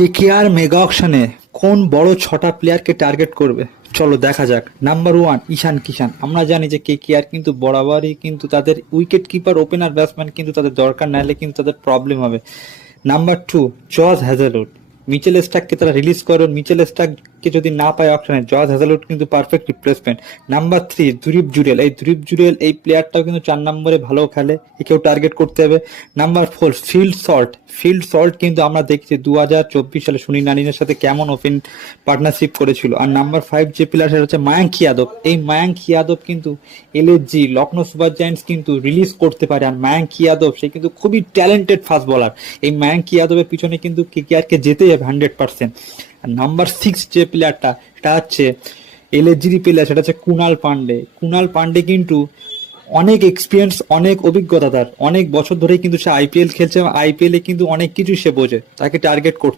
KKR mega অকশনে কোন বড় ছটা প্লেয়ারকে টার্গেট করবে? চলো দেখা যাক। নাম্বার ওয়ান, ঈশান কিষান। আমরা জানি যে কেকেআর কিন্তু বরাবরই কিন্তু তাদের উইকেট কিপার, ওপেনার, ব্যাটসম্যান কিন্তু তাদের দরকার, নাহলে কিন্তু তাদের প্রবলেম হবে। Number two, George Hazlewood. Mitchell স্টার্ককে তারা রিলিজ করো, মিচেল স্টার্ককে যদি না পায় অপশনে, জর্জ হ্যাজেলউড কিন্তু perfect replacement. Number three, Dhruv Jurel. এই ধ্রুব জুরেল এই প্লেয়ারটাও কিন্তু 4 নম্বরে ভালো খেলে, একেও টার্গেট করতে হবে। Number four, field salt. Field salt কিন্তু আমরা দেখছি 2024 সালে সুনীল নারিনের সাথে কেমন ওপেন পার্টনারশিপ করেছিল। আর নাম্বার ফাইভ যে প্লেয়ার, সেটা হচ্ছে মায়াঙ্ক ইয়াদব। এই মায়াঙ্ক ইয়াদব কিন্তু এলএসজি লখনৌ সুপার জায়ান্টস কিন্তু রিলিজ করতে পারে। আর মায়াঙ্ক ইয়াদব সে কিন্তু খুবই ট্যালেন্টেড ফাস্ট বলার। এই মায়াঙ্ক ইয়াদবের পিছনে কিন্তু কেকেআরকে যেতেই হবে 100%। আর নাম্বার সিক্স যে প্লেয়ারটা, সেটা হচ্ছে এলএসজির প্লেয়ার, সেটা হচ্ছে কুনাল পান্ডে। কুনাল পান্ডে কিন্তু অনেক এক্সপিরিয়েন্স, অনেক অভিজ্ঞতা তার, অনেক বছর ধরেই কিন্তু সে আইপিএল খেলছে এবং আইপিএল এ কিন্তু অনেক কিছু সে বোঝে, তাকে টার্গেট করতে